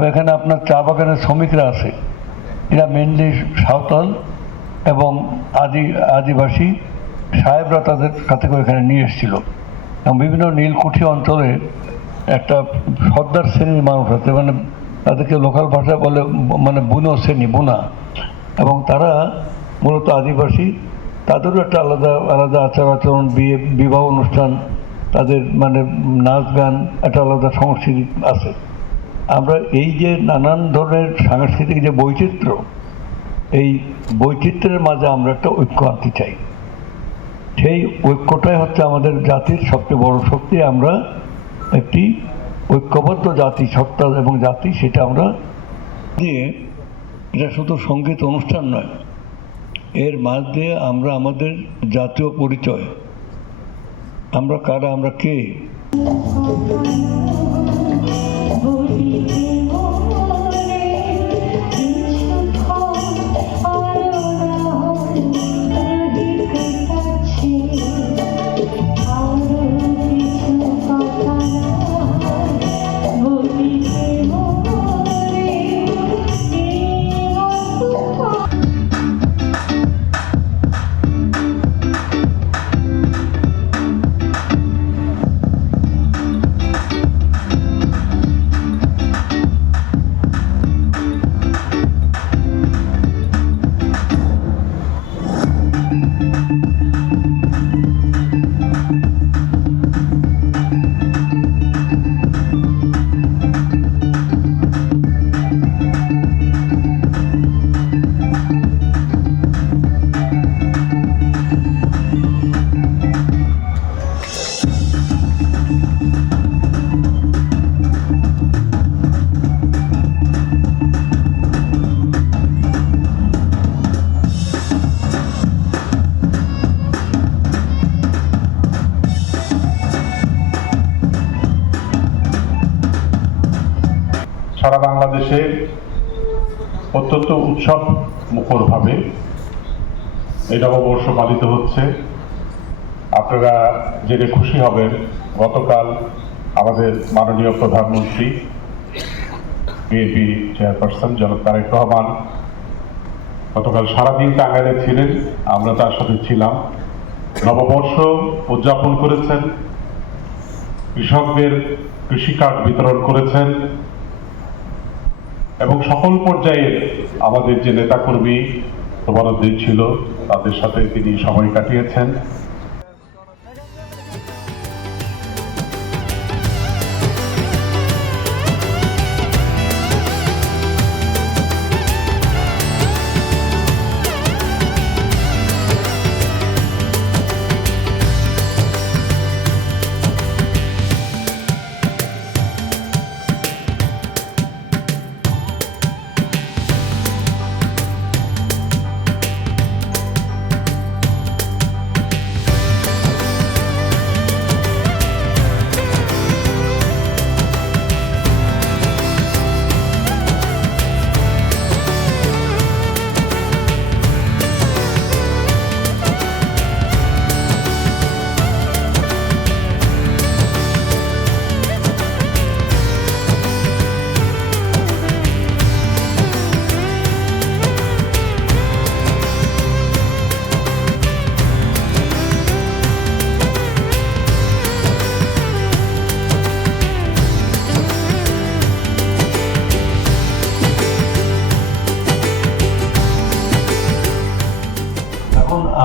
তারপর এখানে আপনার চা বাগানের শ্রমিকরা আছে, এরা মেনলি সাঁওতাল এবং আদিবাসী সাহেবরা তাদের সাথে করে এখানে নিয়ে এসেছিল। এবং বিভিন্ন নীলকুঠি অঞ্চলে একটা সর্দার শ্রেণীর মানুষ আছে, মানে তাদেরকে লোকাল ভাষায় বলে মানে বুনো শ্রেণী, বুনা, এবং তারা মূলত আদিবাসী। তাদেরও একটা আলাদা আলাদা আচার আচরণ, বিবাহ অনুষ্ঠান, তাদের মানে নাচ গান, একটা আলাদা সংস্কৃতি আছে। আমরা এই যে নানান ধরনের সাংস্কৃতিক যে বৈচিত্র্য, এই বৈচিত্র্যের মাঝে আমরা একটা ঐক্য আনতে চাই। সেই ঐক্যটাই হচ্ছে আমাদের জাতির সবচেয়ে বড় শক্তি। আমরা একটি ঐক্যবদ্ধ জাতি, সত্তা এবং জাতি, সেটা আমরা দিয়ে, এটা শুধু সঙ্গীত অনুষ্ঠান নয়, এর মাঝ দিয়ে আমরা আমাদের জাতীয় পরিচয়, আমরা কারা, আমরা কে, সারা বাংলাদেশে অত্যন্ত উৎসব মুখরভাবে এই নববর্ষ পালিত হচ্ছে। আপনারা জেনে খুশি হবেন, গতকাল আমাদের মাননীয় প্রধানমন্ত্রী, বিএনপি চেয়ারপারসন জনাব তারেক রহমান গতকাল সারাদিন টাঙ্গাইলে ছিলেন, আমরা তার সাথে ছিলাম। নববর্ষ উদযাপন করেছেন, কৃষকদের কৃষি কার্ড বিতরণ করেছেন এবং সকল পর্যায়ে আমাদের যে নেতাকর্মী প্রবন্ধী ছিল তাদের সাথে তিনি সময় কাটিয়েছেন।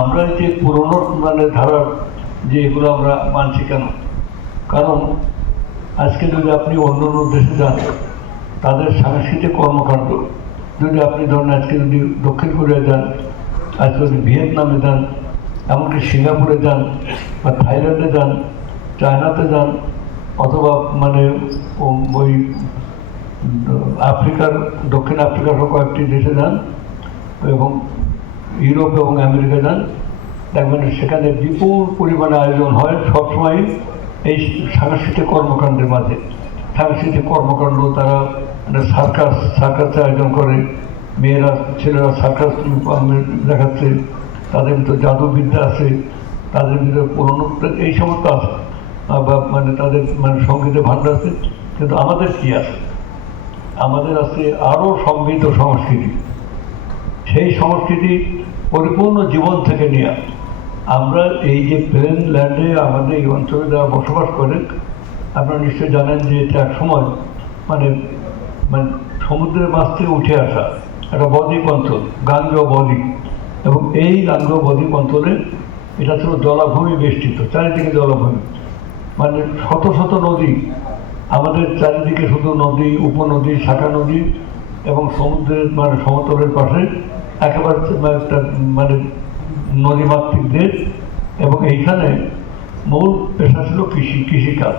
আমরা যে পুরনো মানে ধারার যে এগুলো আমরা মানছি কেন? কারণ আজকে যদি আপনি অন্য অন্য দেশে যান, তাদের সাংস্কৃতিক কর্মকাণ্ড যদি আপনি ধরেন, আজকে যদি দক্ষিণ কোরিয়া যান, আজকে যদি ভিয়েতনামে যান, এমনকি সিঙ্গাপুরে যান বা থাইল্যান্ডে যান, চায়নাতে যান, অথবা মানে ওই আফ্রিকার, দক্ষিণ আফ্রিকার কয়েকটি দেশে যান এবং ইউরোপ এবং আমেরিকা যান, দেখবেন সেখানে বিপুল পরিমাণে আয়োজন হয় সবসময় এই সাংস্কৃতিক কর্মকাণ্ডের মাঝে। সাংস্কৃতিক কর্মকাণ্ড, তারা সার্কাসে আয়োজন করে, মেয়েরা ছেলেরা সার্কাস দেখাচ্ছে, তাদের ভিতরে জাদুবিদ্যা আছে, তাদের ভিতরে পুরনো এই সমস্ত আছে, বা মানে তাদের মানে সঙ্গীতের ভাণ্ডার আছে। কিন্তু আমাদের কি আছে? আমাদের আছে আরও সমৃদ্ধ সংস্কৃতি। সেই সংস্কৃতি পরিপূর্ণ জীবন থেকে নিয়ে আমরা এই যে প্লেন ল্যান্ডে আমাদের এই অঞ্চলে যারা বসবাস করে, আপনারা নিশ্চয়ই জানেন যে এটা এক সময় মানে মানে সমুদ্রের মাছ থেকে উঠে আসা একটা বদ্বীপ অঞ্চল, গাঙ্গেয় বদ্বীপ। এবং এই গাঙ্গেয় বদ্বীপ অঞ্চলে এটা ছিল জলাভূমি বেষ্টিত, চারিদিকে জলাভূমি, মানে শত শত নদী, আমাদের চারিদিকে শুধু নদী, উপনদী, শাখা নদী এবং সমুদ্রের মানে সমতলের পাশে একেবারে একটা মানে নদীমাতৃক দেশ। এবং এইখানে মূল পেশা ছিল কৃষিকাজ।